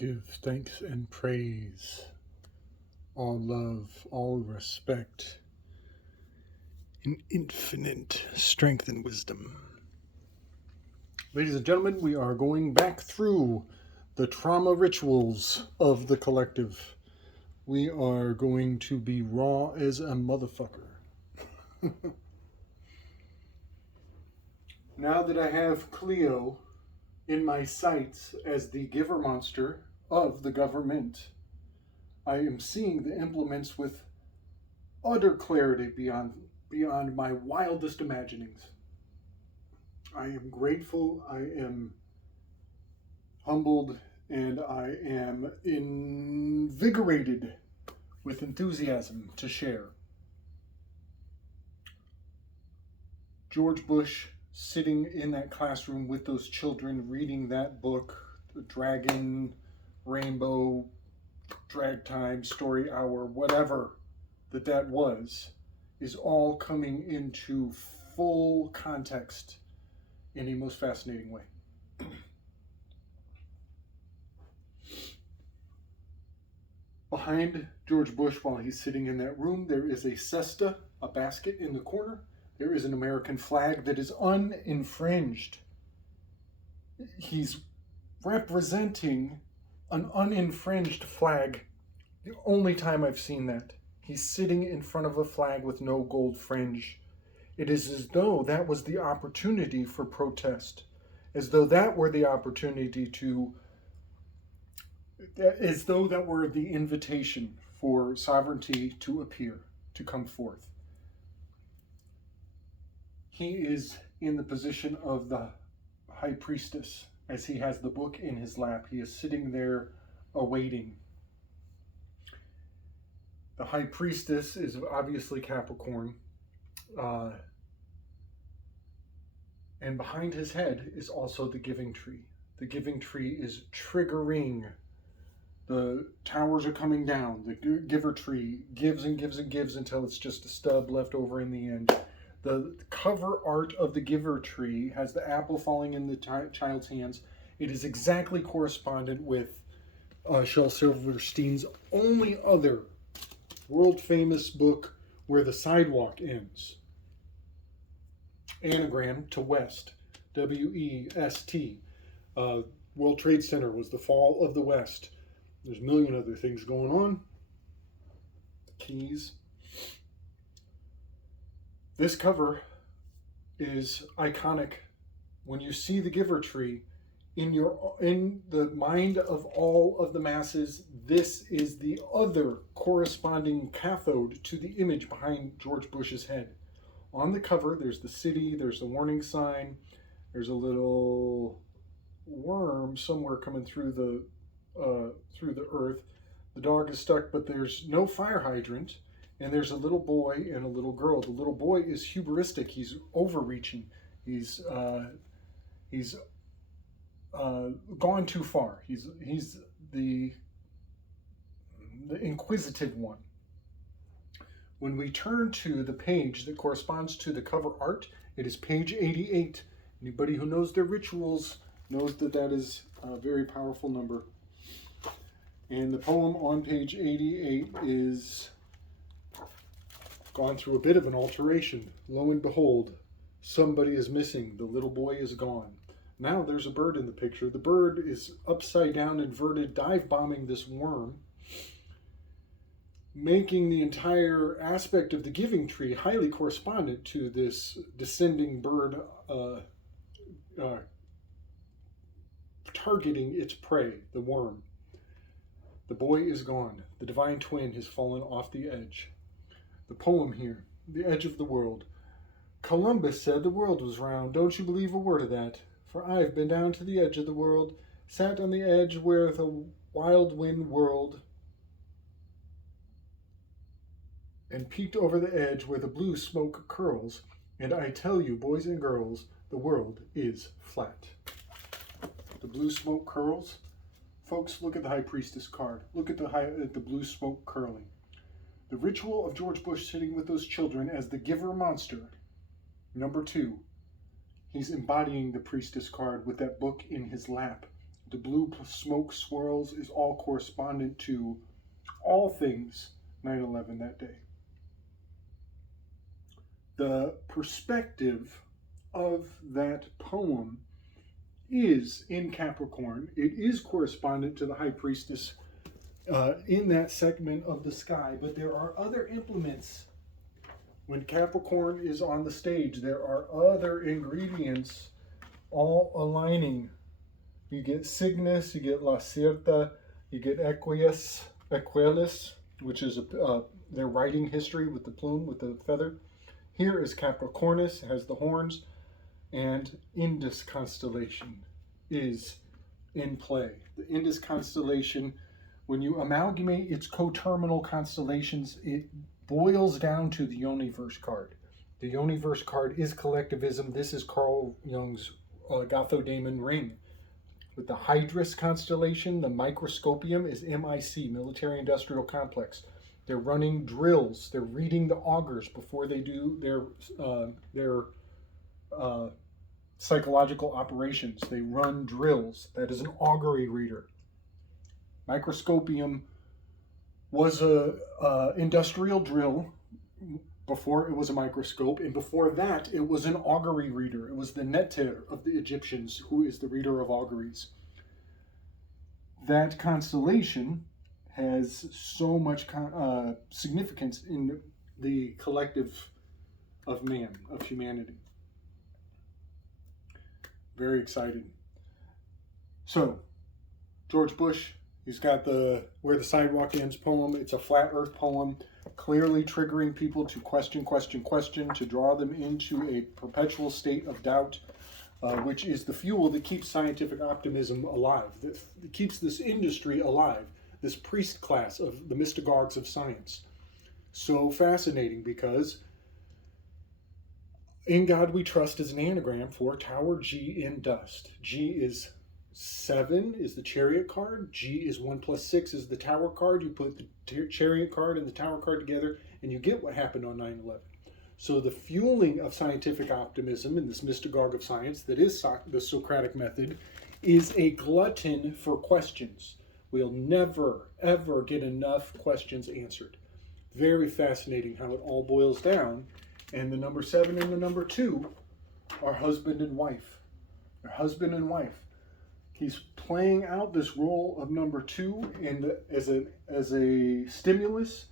Give thanks and praise, all love, all respect, and infinite strength and wisdom. Ladies and gentlemen, we are going back through the trauma rituals of the collective. We are going to be raw as a motherfucker. Now that I have Cleo in my sights as the giver monster of the government, I am seeing the implements with utter clarity beyond my wildest imaginings. I am grateful, I am humbled, and I am invigorated with enthusiasm to share. George Bush sitting in that classroom with those children reading that book, The Dragon, Rainbow, Drag Time, Story Hour, whatever that was, is all coming into full context in a most fascinating way. Behind George Bush, while he's sitting in that room, there is a cesta, a basket in the corner. There is an American flag that is uninfringed. He's representing an uninfringed flag. The only time I've seen that. He's sitting in front of a flag with no gold fringe. It is as though that was the opportunity for protest, as though that were the opportunity to, as though that were the invitation for sovereignty to appear, to come forth. He is in the position of the high priestess as he has the book in his lap. He is sitting there awaiting. The high priestess is obviously Capricorn. And behind his head is also the giving tree. The giving tree is triggering. The towers are coming down. The giver tree gives and gives and gives until it's just a stub left over in the end. The cover art of the giver tree has the apple falling in the child's hands. It is exactly correspondent with Shel Silverstein's only other world-famous book, Where the Sidewalk Ends. Anagram to West, W-E-S-T. World Trade Center was the fall of the West. There's a million other things going on. Keys. This cover is iconic. When you see the giver tree, in the mind of all of the masses, this is the other corresponding cathode to the image behind George Bush's head. On the cover, there's the city, there's the warning sign, there's a little worm somewhere coming through the earth. The dog is stuck, but there's no fire hydrant. And there's a little boy and a little girl. The little boy is hubristic. He's overreaching. He's gone too far. He's the inquisitive one. When we turn to the page that corresponds to the cover art, it is page 88. Anybody who knows their rituals knows that that is a very powerful number. And the poem on page 88 is gone through a bit of an alteration. Lo and behold, somebody is missing. The little boy is gone. Now there's a bird in the picture. The bird is upside down, inverted, dive bombing this worm, making the entire aspect of the giving tree highly correspondent to this descending bird targeting its prey, the worm. The boy is gone. The divine twin has fallen off the edge. The poem here, The Edge of the World. Columbus said the world was round. Don't you believe a word of that? For I've been down to the edge of the world, sat on the edge where the wild wind whirled, and peeked over the edge where the blue smoke curls. And I tell you, boys and girls, the world is flat. The blue smoke curls. Folks, look at the High Priestess card. Look at the blue smoke curling. The ritual of George Bush sitting with those children as the giver monster. Number 2, he's embodying the priestess card with that book in his lap. The blue smoke swirls is all correspondent to all things 9/11 that day. The perspective of that poem is in Capricorn. It is correspondent to the High Priestess in that segment of the sky, but there are other implements. When Capricorn is on the stage, there are other ingredients all aligning. You get Cygnus, you get Lacerta, you get Equalis, which is their writing history with the plume, with the feather. Here is Capricornus, has the horns, and Indus constellation is in play. The Indus constellation, when you amalgamate its coterminal constellations, it boils down to the Universe card. The Universe card is collectivism. This is Carl Jung's Gotho-Daemon ring. With the Hydrus constellation, the microscopium is MIC, Military Industrial Complex. They're running drills. They're reading the augurs before they do their psychological operations. They run drills. That is an augury reader. Microscopium was a industrial drill before it was a microscope, and before that it was an augury reader. It was the Neter of the Egyptians, who is the reader of auguries. That constellation has so much significance in the collective of man, of humanity. Very exciting. So, George Bush, he's got the Where the Sidewalk Ends poem. It's a flat earth poem, clearly triggering people to question, to draw them into a perpetual state of doubt, which is the fuel that keeps scientific optimism alive, that keeps this industry alive, this priest class of the mystagogues of science. So fascinating, because In God We Trust is an anagram for Tower G in dust. G is 7 is the chariot card. G is 1 plus 6 is the tower card. You put the chariot card and the tower card together, and you get what happened on 9/11. So the fueling of scientific optimism in this mystagogue of science that is the Socratic method is a glutton for questions. We'll never, ever get enough questions answered. Very fascinating how it all boils down. And the number 7 and the number 2 are husband and wife. They're husband and wife. He's playing out this role of number 2 as a stimulus,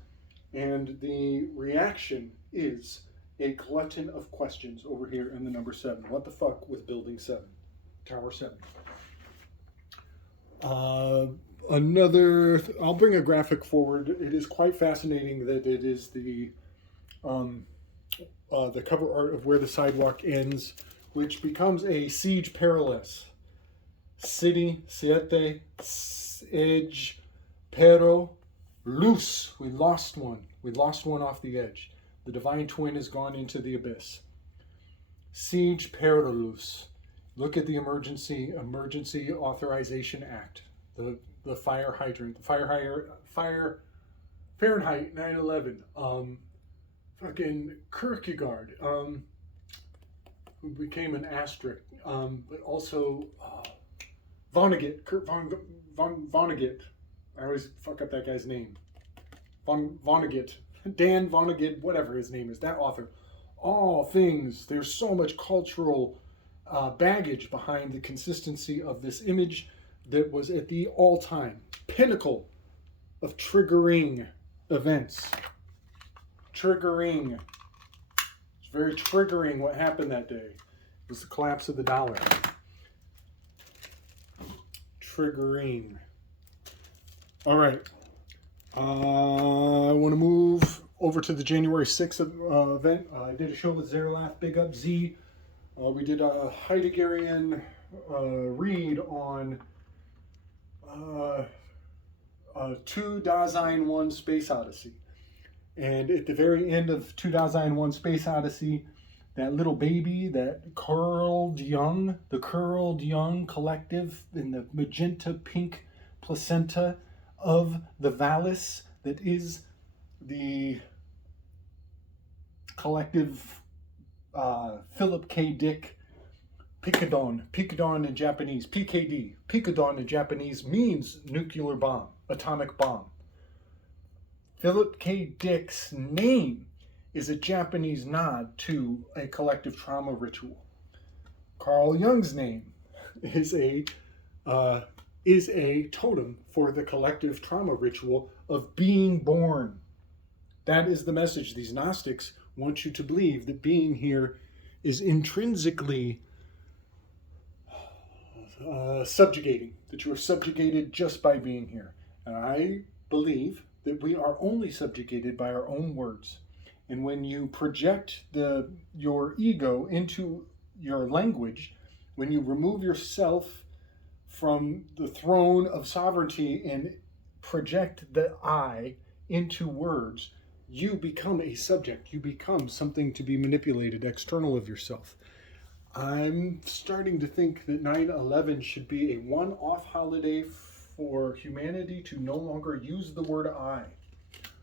and the reaction is a glutton of questions over here in the number 7. What the fuck with building 7? Tower 7. I'll bring a graphic forward. It is quite fascinating that it is the cover art of Where the Sidewalk Ends, which becomes a siege perilous. City, siete, edge, pero, loose. We lost one. We lost one off the edge. The divine twin has gone into the abyss. Siege perilous. Look at the Emergency Authorization Act. The fire hydrant. Fire Fahrenheit 9/11. Fucking Kierkegaard. Who became an asterisk. But also Vonnegut. Kurt Vonnegut. I always fuck up that guy's name. Vonnegut. Dan Vonnegut, whatever his name is, that author. All things, there's so much cultural baggage behind the consistency of this image that was at the all-time pinnacle of triggering events. Triggering. It's very triggering what happened that day. It was the collapse of the dollar. Triggering. All right. I want to move over to the January 6th event. I did a show with Zerilath, Big Up Z. We did a Heideggerian read on 2 Dasein 1 Space Odyssey. And at the very end of 2 Dasein 1 Space Odyssey, that little baby, that curled young, the curled young collective in the magenta pink placenta of the Valis that is the collective Philip K. Dick Picadon in Japanese, PKD. Picadon in Japanese means nuclear bomb, atomic bomb. Philip K. Dick's name is a Japanese nod to a collective trauma ritual. Carl Jung's name is a totem for the collective trauma ritual of being born. That is the message. These Gnostics want you to believe that being here is intrinsically subjugating, that you are subjugated just by being here. And I believe that we are only subjugated by our own words. And when you project your ego into your language, when you remove yourself from the throne of sovereignty and project the I into words, you become a subject. You become something to be manipulated, external of yourself. I'm starting to think that 9/11 should be a one-off holiday for humanity to no longer use the word I,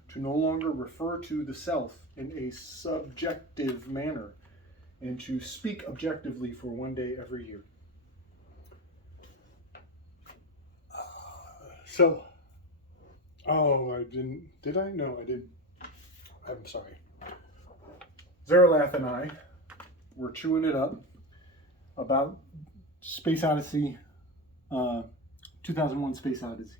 to no longer refer to the self in a subjective manner, and to speak objectively for one day every year. Did I? No, I didn't. I'm sorry. Zerilath and I were chewing it up about Space Odyssey, 2001 Space Odyssey.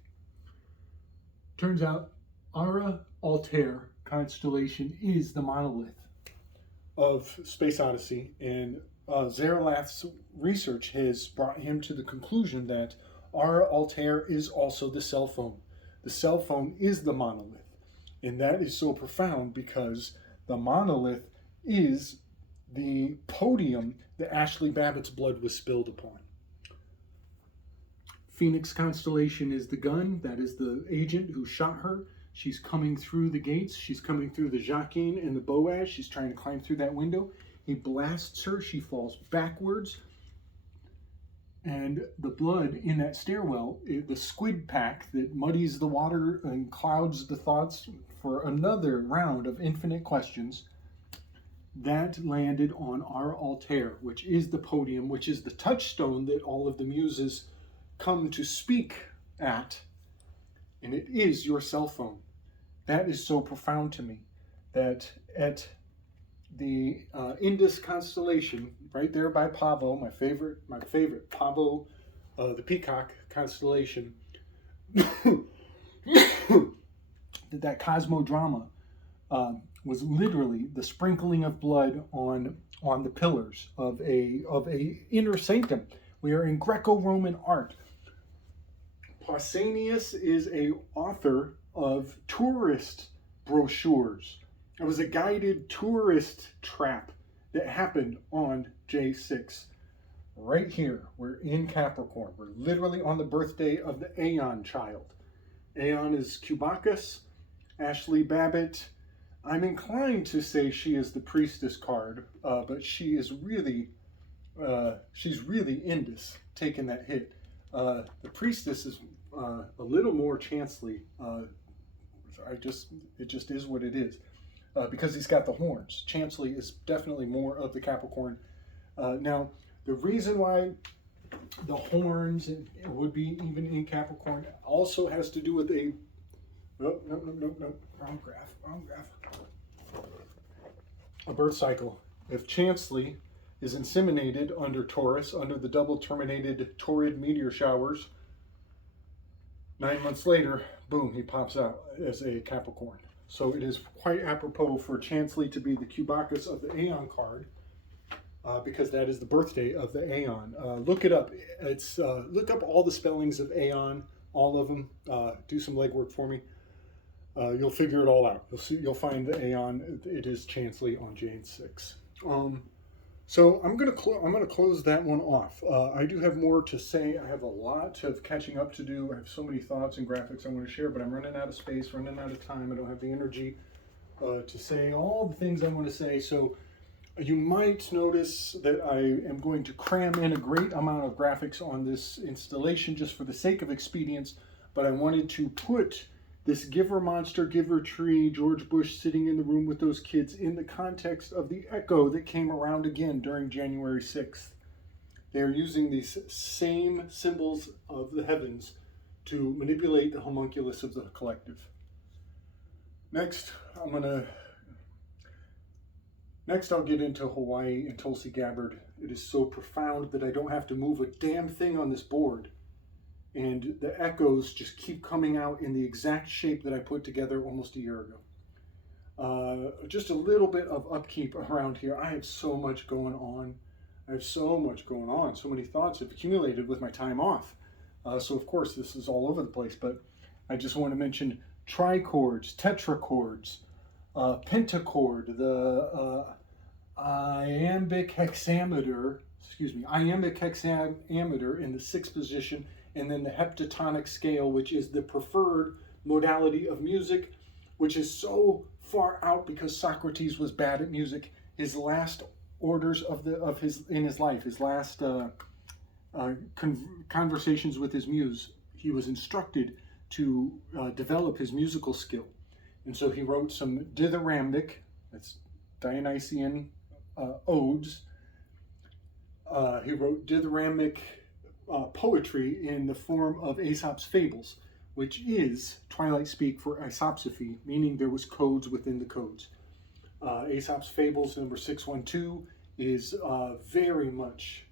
Turns out Ara Altair constellation is the monolith of Space Odyssey, and Zerilath's research has brought him to the conclusion that Ara Altair is also the cell phone. The cell phone is the monolith. And that is so profound because the monolith is the podium that Ashley Babbitt's blood was spilled upon. Phoenix constellation is the gun. That is the agent who shot her. She's coming through the gates. She's coming through the Jacqueline and the Boaz. She's trying to climb through that window. He blasts her. She falls backwards. And the blood in that stairwell, the squid pack that muddies the water and clouds the thoughts for another round of infinite questions, that landed on our Altair, which is the podium, which is the touchstone that all of the muses come to speak at. And it is your cell phone. That is so profound to me, that at the Indus constellation, right there by Pavo, my favorite Pavo, the Peacock constellation, that cosmodrama was literally the sprinkling of blood on the pillars of a inner sanctum. We are in Greco-Roman art. Pausanias is a author of tourist brochures. It was a guided tourist trap that happened on J6. Right here, we're in Capricorn. We're literally on the birthday of the Aeon child. Aeon is Cubacus, Ashley Babbitt. I'm inclined to say she is the priestess card, but she is really, she's really Indus, taking that hit. The priestess is a little more Chansley. It just is what it is. Because he's got the horns. Chansley is definitely more of the Capricorn. Now, the reason why the horns would be even in Capricorn also has to do with a... No, wrong graph. A birth cycle. If Chansley is inseminated under Taurus, under the double terminated Taurid meteor showers, 9 months later, boom, he pops out as a Capricorn. So it is quite apropos for Chansley to be the Cubacus of the Aeon card, because that is the birthday of the Aeon. Look it up. It's look up all the spellings of Aeon, all of them. Do some legwork for me. You'll figure it all out. You'll find the Aeon. It is Chansley on J6. So I'm gonna close that one off. I do have more to say. I have a lot of catching up to do. I have so many thoughts and graphics I want to share, but I'm running out of space, running out of time. I don't have the energy to say all the things I want to say. So you might notice that I am going to cram in a great amount of graphics on this installation just for the sake of expedience, but I wanted to put this giver monster, giver tree, George Bush sitting in the room with those kids in the context of the echo that came around again during January 6th. They're using these same symbols of the heavens to manipulate the homunculus of the collective. Next, I'll get into Hawaii and Tulsi Gabbard. It is so profound that I don't have to move a damn thing on this board. And the echoes just keep coming out in the exact shape that I put together almost a year ago. Just a little bit of upkeep around here. I have so much going on. So many thoughts have accumulated with my time off. So of course this is all over the place, but I just want to mention trichords, tetrachords, pentachord, the iambic hexameter in the 6th position, and then the heptatonic scale, which is the preferred modality of music, which is so far out because Socrates was bad at music. His last orders in his life, his last conversations with his muse, he was instructed to develop his musical skill. And so he wrote some dithyrambic, that's Dionysian odes. He wrote dithyrambic poetry in the form of Aesop's fables, which is Twilight speak for isopsophy, meaning there was codes within the codes. Aesop's fables number 612 is very much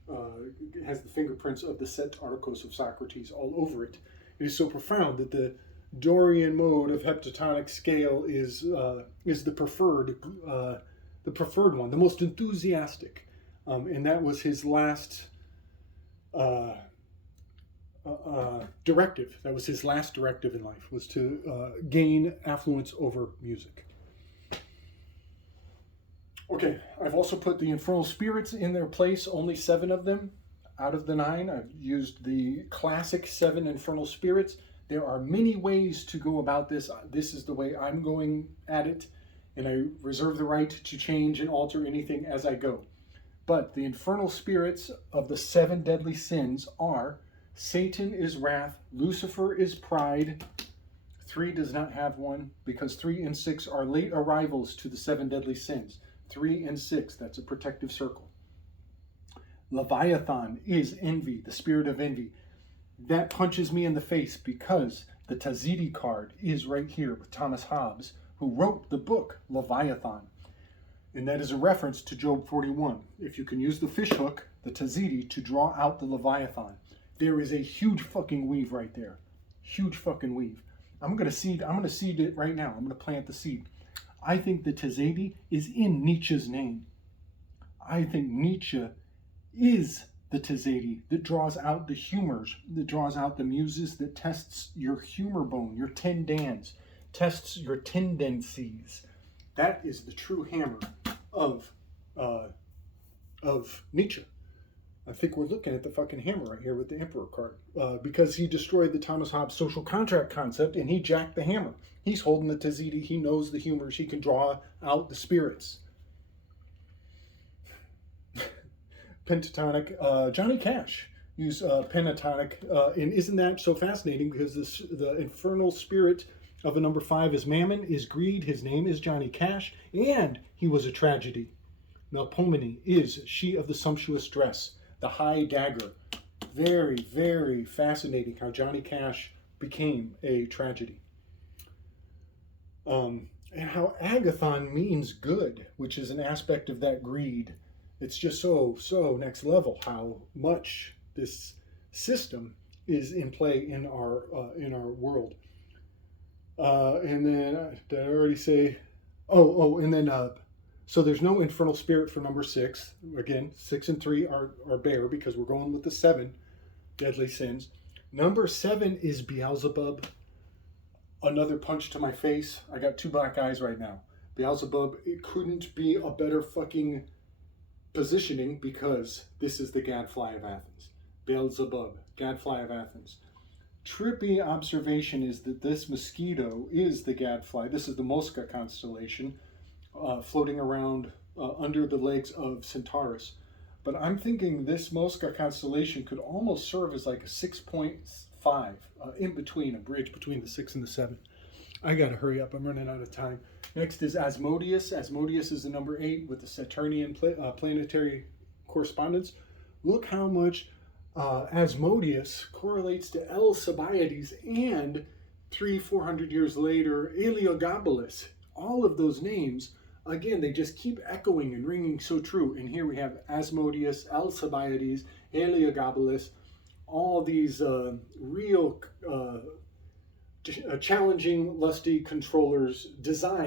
has the fingerprints of the set articles of Socrates all over it. It is so profound that the Dorian mode of heptatonic scale is the preferred one, the most enthusiastic, and that was his last directive. That was his last directive in life, was to gain affluence over music. Okay, I've also put the infernal spirits in their place, only 7 of them out of the 9. I've used the classic 7 infernal spirits. There are many ways to go about this. This is the way I'm going at it, and I reserve the right to change and alter anything as I go. But the infernal spirits of the 7 deadly sins are: Satan is wrath, Lucifer is pride. 3 does not have one, because 3 and 6 are late arrivals to the 7 deadly sins. 3 and 6, that's a protective circle. Leviathan is envy, the spirit of envy. That punches me in the face because the Tazidi card is right here with Thomas Hobbes, who wrote the book Leviathan. And that is a reference to Job 41. If you can use the fish hook, the Tazidi, to draw out the Leviathan, there is a huge fucking weave right there. Huge fucking weave. I'm going to seed it right now. I'm going to plant the seed. I think the Tazidi is in Nietzsche's name. I think Nietzsche is the Tazidi that draws out the humors, that draws out the muses, that tests your humor bone, your tendons, tests your tendencies. That is the true hammer of Nietzsche. I think we're looking at the fucking hammer right here with the Emperor card, because he destroyed the Thomas Hobbes social contract concept and he jacked the hammer. He's holding the Tazidi. He knows the humors. He can draw out the spirits. Pentatonic. Johnny Cash used pentatonic, and isn't that so fascinating? Because the infernal spirit of a number 5 is Mammon, is greed. His name is Johnny Cash, and he was a tragedy. Melpomene is she of the sumptuous dress, the high dagger. Very, very fascinating how Johnny Cash became a tragedy. And how Agathon means good, which is an aspect of that greed. It's just so next level how much this system is in play in our world. And then did I already say? So there's no infernal spirit for number 6. Again, 6 and 3 are bare because we're going with the 7 deadly sins. Number 7 is Beelzebub. Another punch to my face. I got 2 black eyes right now. Beelzebub, it couldn't be a better fucking positioning because this is the gadfly of Athens. Beelzebub, gadfly of Athens. Trippy observation is that this mosquito is the gadfly. This is the Mosca constellation, floating around under the legs of Centaurus. But I'm thinking this Mosca constellation could almost serve as like a 6.5, in between, a bridge between the 6 and the 7. I gotta hurry up, I'm running out of time. Next is Asmodeus. Asmodeus is the number 8 with the Saturnian planetary correspondence. look how much Asmodeus correlates to Alcibiades, and 300-400 years later, Heliogabalus. All of those names, again, they just keep echoing and ringing so true. And here we have Asmodeus, Alcibiades, Heliogabalus, all these real challenging, lusty controllers designed